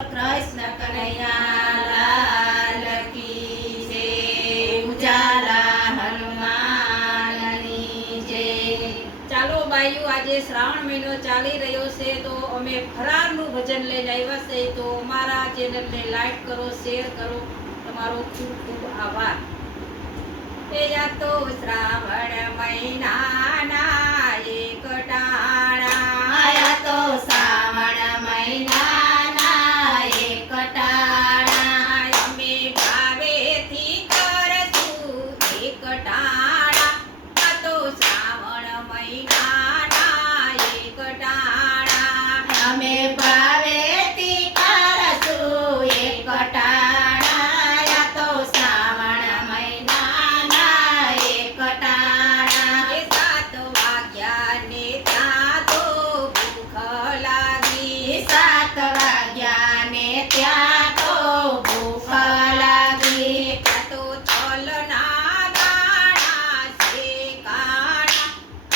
कृष्ण कन्हैया लाल की जय। उजाला हनुमाननी जय। ચાલો બાયુ, આજે શ્રાવણ મહિનો ચાલી રહ્યો છે તો અમે ફરાળનું ભજન લઈને આવ્યા છે. તો અમારા ચેનલને લાઈક કરો, શેર કરો. તમારો ખૂબ ખૂબ આભાર. એ યા તો શ્રાવણ મહિનાના એક ટાણા, આયા તો શ્રાવણ મહિનાના એક ટાણા, અમે ભાવેથી કરશું એક ટાણા. આ તો શ્રાવણ મહિનાના એક ટાણા, અમે ભાવેથી કરશું એક ટાણા, આયા તો શ્રાવણ મહિનાના એક ટાણા. એ 7 વાગ્યાને ત્યાં તો ભૂખ લાગી. 7 વાગ્યાને ત્યાં તો ભૂખ લાગી. આ તો તલના દાણા શેકાણા.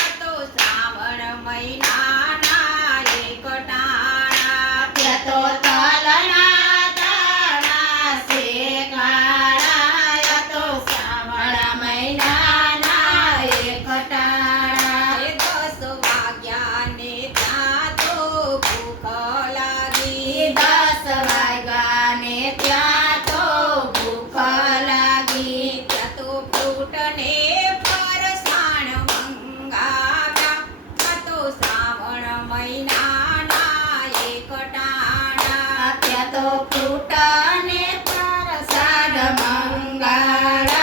આ તો શ્રાવણ મહિનાના એક ટાણા, ત્યાં તો તલના દાણા શેકાણા, આ તો શ્રાવણ મહિનાના એક ટાણા. એ 10 વાગ્યાને ત્યાં તો ભૂખ લાગી. 10 વાગ્યાને ત્યાં તો ભૂખ લાગી. ત્યાં તો ફ્રૂટ ને ફરસાણ મંગાવ્યા. આ તો શ્રાવણ મહિનાના એક ટાણા, ત્યાં તો ફ્રૂટ અને પ્રસાદ મંગાળાયા,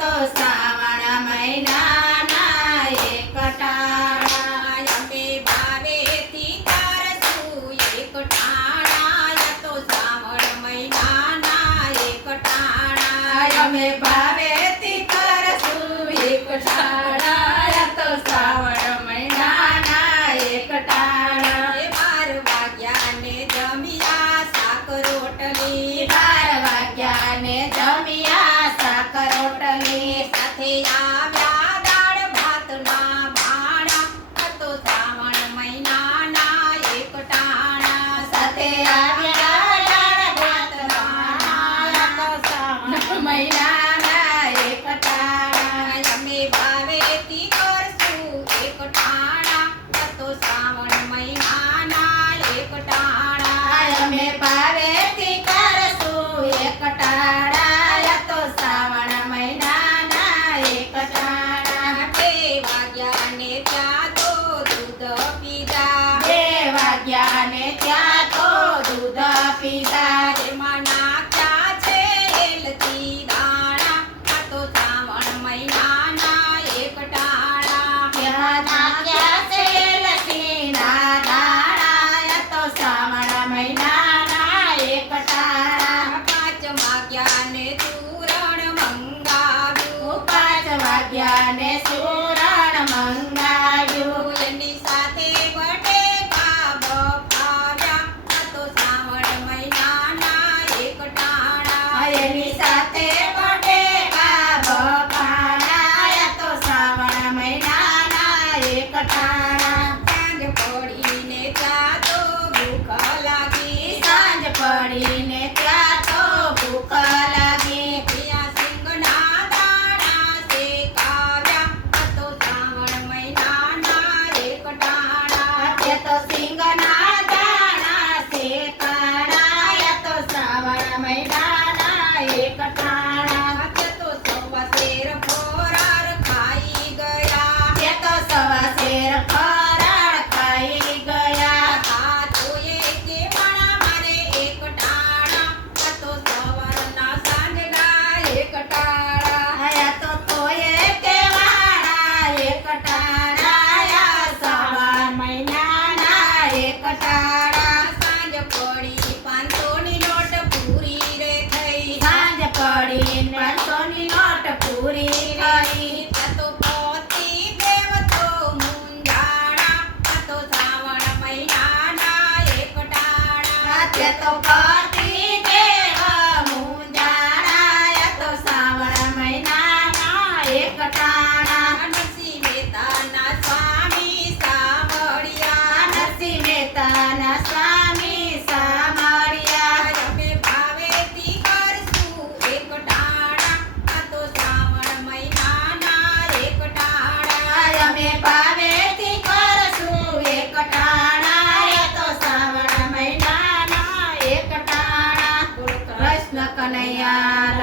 તો શ્રાવણ મહિનાના એક ટાણા. અમે ભાવેથી કરશું એક ટાણા. આ તો શ્રાવણ મહિનાના એક ટાણા, અમે ભાવેથી કરશું એક ટાણા, તો શ્રાવણ મહિનાના એક ટાણા. એ 12 વાગ્યાને જમ્યા શાક રોટલી. 12 વાગ્યાને જમ્યા શાક રોટલી, સાથે આવ્યા દાળ ભાતના ભાણા. આ તો શ્રાવણ મહિનાના એક ટાણા, સાથે આવ્યા દાળ ભાતના, તો શ્રાવણ મહિનાના એક ટાણા. અમે ભાવેથી કરશું એક ટાણા. આ તો શ્રાવણ મહિનાના એક ટાણા, અમે ભાવેથી કરશું એક ટાણા, તો શ્રાવણ મહિનાના એક ટાણા. 2 વાગ્યાને ત્યાં તો દૂધ પીધા. 2 વાગ્યાને ત્યાં તો દૂધ પીધા, એમાં નાખ્યા છે એલચી દાણા. આ તો શ્રાવણ મહિનાના એક ટાણા, ત્યાં નાખ્યા છે લક્ષ્મીના દાણા, તો શ્રાવણ મહિનાના એક ટાણા. 5 વાગ્યાને ચૂરણ મંગાવ્યું. 5 વાગ્યાને સુરણ મંગાવ્યું, એની સાથે બટેકા બફાવ્યા. આ તો શ્રાવણ મહિનાના એક ટાણા, એની સાથે બટેકા બફાણા, તો શ્રાવણ મહિનાના એક ટાણા. સાંજ પડીને ત્યાં તો ભૂખ લાગી. સાંજ પડીને ત્યાં તો ભૂખ લાગી. ત્યાં સિંગના દાણા શેકાવ્યા. આ તો શ્રાવણ મહિનાના એક ટાણા, તે તો સિંગના દાણા શેકાણા, તો શ્રાવણ મહિનાના એક ટાણા. આજે તો સવા શેર ફરાર ખાઈ ગયા. તે તો સવા શેર ફરાળ ખાઈ ગયા. આ જોઈએ કે માણા મારે એક ટાણા. આ તો સવારના સાંજના એક ટાણા, આયા તો તોય કેવાના એક ટાણા, શ્રાવણ મહિનાના એક ટાણા. સાંજ પડી 500ની નોટ પૂરી રે થઈ. સાંજ પડી 500ની નોટ પૂરી કરી. આ તો પોતી દેવ તો મુંજાણા. આ તો શ્રાવણ મહિનાના એક ટાણા, તે તો કરતી દેવ મુંજાણા, તો શ્રાવણ મહિનાના એક ટાણા. નરસિંહ મહેતાના સ્વામી સાંભળ્યા. નરસિંહ મહેતાના સ્વામી સામળિયા. કનૈયા